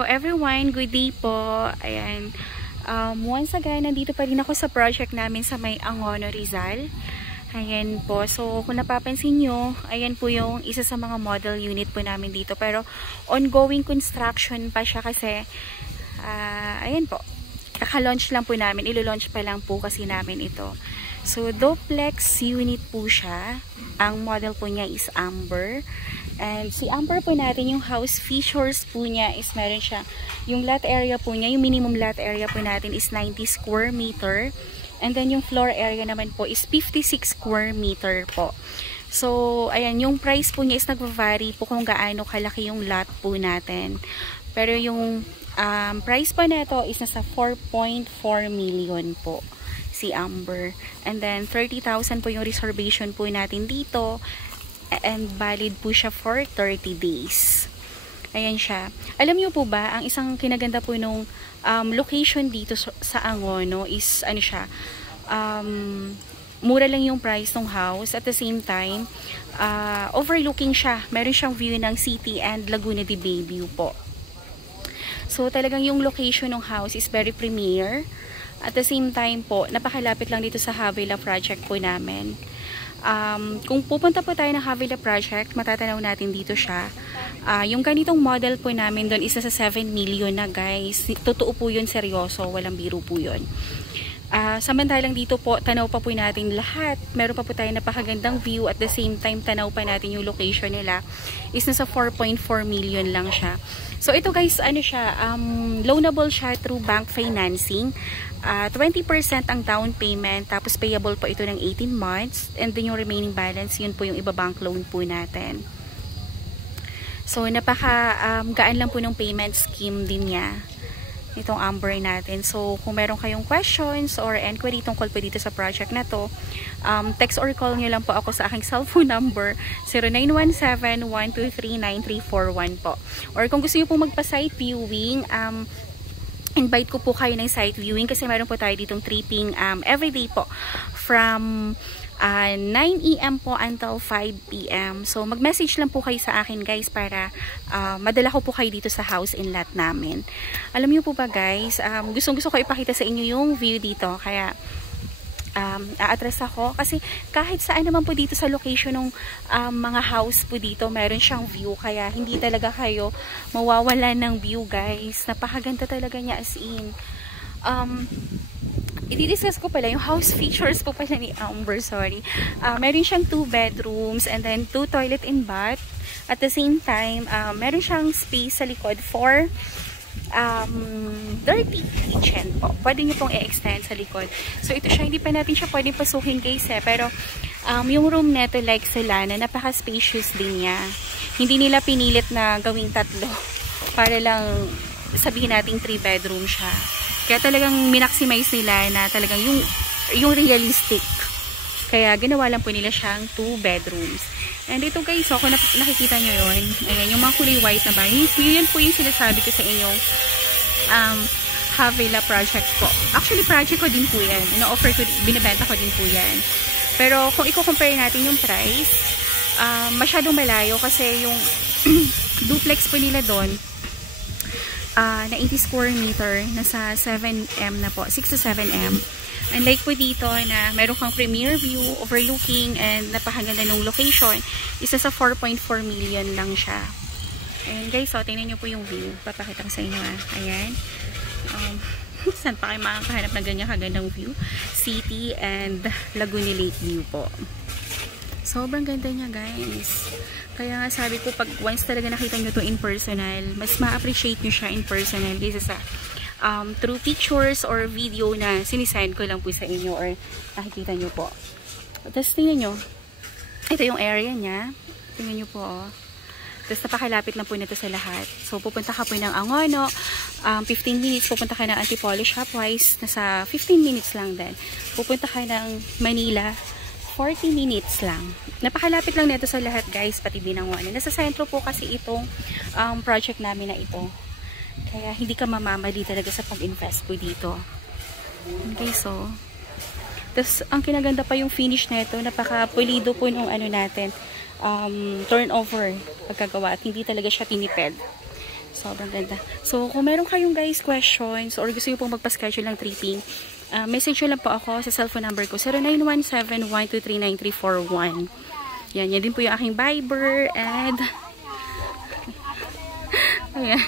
So everyone, good day po. Ayan. Once again, nandito pa rin ako sa project namin sa may Angono, Rizal. Ayan po. So kung napapansin nyo, ayan po yung isa sa mga model unit po namin dito. Pero ongoing construction pa siya kasi ayan po. Kaka-launch lang po namin. Ilo-launch pa lang po kasi namin ito. So duplex unit po siya. Ang model po niya is Amber. And si Amber po natin, yung house features po niya is meron siya. Yung lot area po niya, yung minimum lot area po natin is 90 square meter. And then yung floor area naman po is 56 square meter po. So, ayan, yung price po niya is nagva-vary po kung gaano kalaki yung lot po natin. Pero yung price po nito is nasa 4.4 million po si Amber. And then 30,000 po yung reservation po natin dito. And valid po siya for 30 days. Ayan siya. Alam niyo po ba, ang isang kinaganda po nung location dito sa Angono is ano siya, mura lang yung price ng house. At the same time, overlooking siya. Meron siyang view ng city and Laguna de Bay view po. So talagang yung location ng house is very premier. At the same time po, napakalapit lang dito sa Havila project po namin. Kung pupunta po tayo ng Havila project, matatanaw natin dito siya. Yung ganitong model po namin doon isa sa 7 million na, guys. Totoo po yun, seryoso. Walang biro po yun. Samantalang dito po, tanaw pa po natin lahat. Meron pa po tayo napakagandang view. At the same time, tanaw pa natin yung location nila. Is nasa 4.4 million lang siya. So ito guys, ano siya, loanable siya through bank financing. 20% ang down payment, tapos payable po ito ng 18 months, and then yung remaining balance, yun po yung iba-bank loan po natin. So napaka gaan lang po ng payment scheme din niya itong Amber natin. So kung meron kayong questions or inquiry tungkol po dito sa project na to, text or call nyo lang po ako sa aking cellphone number 0917-123-9341 po. Or kung gusto nyo po magpa-site viewing, invite ko po kayo ng site viewing kasi meron po tayo ditong tripping everyday po from 9 AM po until 5 PM. So mag-message lang po kayo sa akin guys para madala ko po kayo dito sa house and lot namin. Alam niyo po ba guys, gustong-gusto ko ipakita sa inyo yung view dito, kaya a-address ako kasi kahit saan naman po dito sa location ng mga house po dito, meron siyang view, kaya hindi talaga kayo mawawalan ng view guys. Napakaganda talaga niya, as in. I-discuss ko pala yung house features po pala ni Amber, sorry. Meron siyang 2 bedrooms and then 2 toilet and bath. At the same time, meron siyang space sa likod for dirty kitchen po. Pwede nyo pong i-extend sa likod. So ito siya, hindi pa natin siya pwedeng pasukin guys pero yung room neto like Solana, napaka-spacious din niya. Hindi nila pinilit na gawing 3 para lang sabihin nating 3 bedroom siya. Kaya talagang minaximize nila na talagang yung realistic. Kaya ginawa lang po nila siyang 2 bedrooms. And ito guys, so kung nakikita nyo yun, ayan, yung mga kulay white na ba, yun po yung sinasabi ko sa inyong Havila project po. Actually, project ko din po yan. Ino-offer ko, binibenta ko din po yan. Pero kung i-compare natin yung price, masyadong malayo kasi yung duplex po nila doon, na 80 square meter, nasa 7M na po, 6 to 7M. Unlike po dito na meron kang premier view, overlooking, and napakaganda ng location, isa sa 4.4 million lang siya. Ayan guys, so tingnan nyo po yung view. Papakita ko sa inyo Ayan. Saan pa kayo makakahanap ng ganyan kagandang view? City and Laguna Lake view po. Sobrang ganda niya guys. Kaya nga sabi ko, pag once talaga nakita nyo to in personal, mas ma-appreciate nyo siya in personal kaysa sa through pictures or video na sinisend ko lang po sa inyo or nakikita nyo po. Tapos tingnan nyo, ito yung area niya. Tingnan nyo po Tapos napakalapit lang po nito sa lahat. So pupunta ka po ng Angono, 15 minutes. Pupunta ka ng Antipolo Shopwise, nasa 15 minutes lang din. Pupunta ka ng Manila, 40 minutes lang. Napakalapit lang nito sa lahat guys, pati Binangonan. Nasa sentro po kasi itong project namin na ito. Kaya hindi ka mamamali talaga sa pag-invest po dito. Okay, so tapos ang kinaganda pa yung finish nito, napaka-pulido po nung ano natin, turnover pagkagawa, at hindi talaga siya tinipid. Sobrang ganda. So, kung meron kayong guys questions or gusto nyo pong magpa-schedule ng tripping, message nyo lang po ako sa cellphone number ko, 0917-123-9341. Yan din po yung aking Viber and ayan.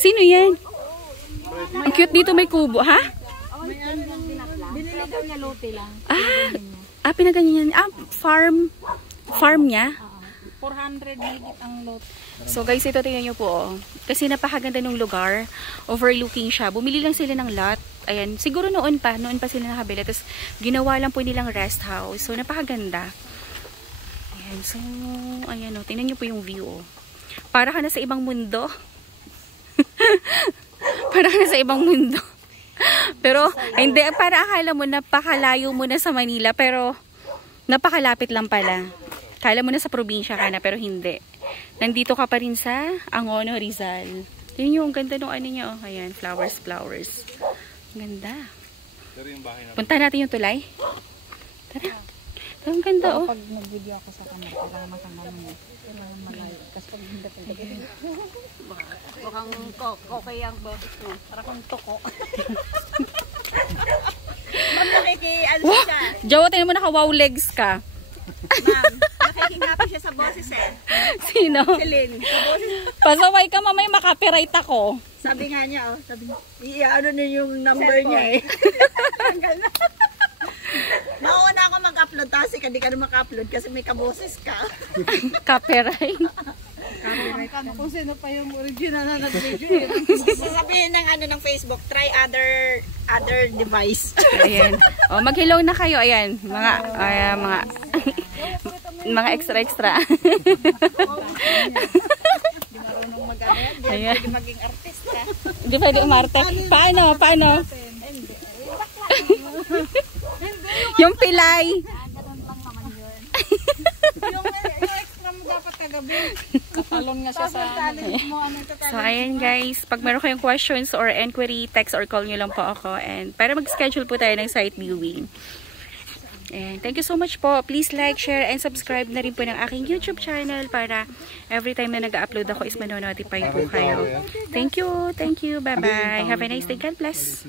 Sino yan? Ang cute dito, may kubo, ha? Binili daw niya lote lang. Pinaganyan yan. Farm niya? 400 higit ang lote. So guys, ito tingnan nyo po. Oh. Kasi napakaganda ng lugar. Overlooking siya. Bumili lang sila ng lot. Ayan. Siguro noon pa sila nakabili. Tapos ginawa lang po nilang rest house. So napakaganda. Ayan. So, ayan o. Tingnan nyo po yung view. Oh. Para ka na sa ibang mundo. Para ka na sa ibang mundo. Pero, hindi. Para akala mo napakalayo mo na sa Manila. Pero, napakalapit lang pala. Kala mo na sa probinsya ka na, pero hindi. Nandito ka pa rin sa Angono, Rizal. Yun yung ganda nung ano niya. Oh. Ayan, flowers. Ganda. Punta natin yung tulay. Tara. Ang ganda, oh. Pag nag-video ako sa kanila, para matanggalan mo. Kailangan malayo. Kasi pag hindi ka mukhang okay ang boses mo. Para kang toko. Ma'am, nakikiano siya. Jawa, tingnan mo naka-wow legs ka. Ma'am, nakikingapi siya sa boses eh. Sino? Celine. Sa boses. Pasaway ka, mamay makapiright ako. Sabi nga niya, oh. Sabi niya, ano na yung number niya eh. Tanggal na. Nauna ako mag-upload kasi hindi ka na maka-upload kasi may kaboses ka. Copyright. Kung sino pa yung original na nag-video eh. Sasabihin ng ano ng Facebook, try other device. Ayan. O, mag-hello na kayo. Ayan. Mga mga extra. Hindi marunong mag-ano yan. Hindi pwede maging artista. Hindi pwede umarte. Paano? Yung pilay. Ganun lang naman yun. yung extra mo dapat kagabi. Katalon nga siya sa So, ayan guys. Pag meron kayong questions or inquiry, text or call nyo lang po ako. And para mag-schedule po tayo ng site viewing. And thank you so much po. Please like, share, and subscribe na rin po ng aking YouTube channel para every time na nag-upload ako is manonotify po kayo. Thank you. Bye-bye. Have a nice day. God bless.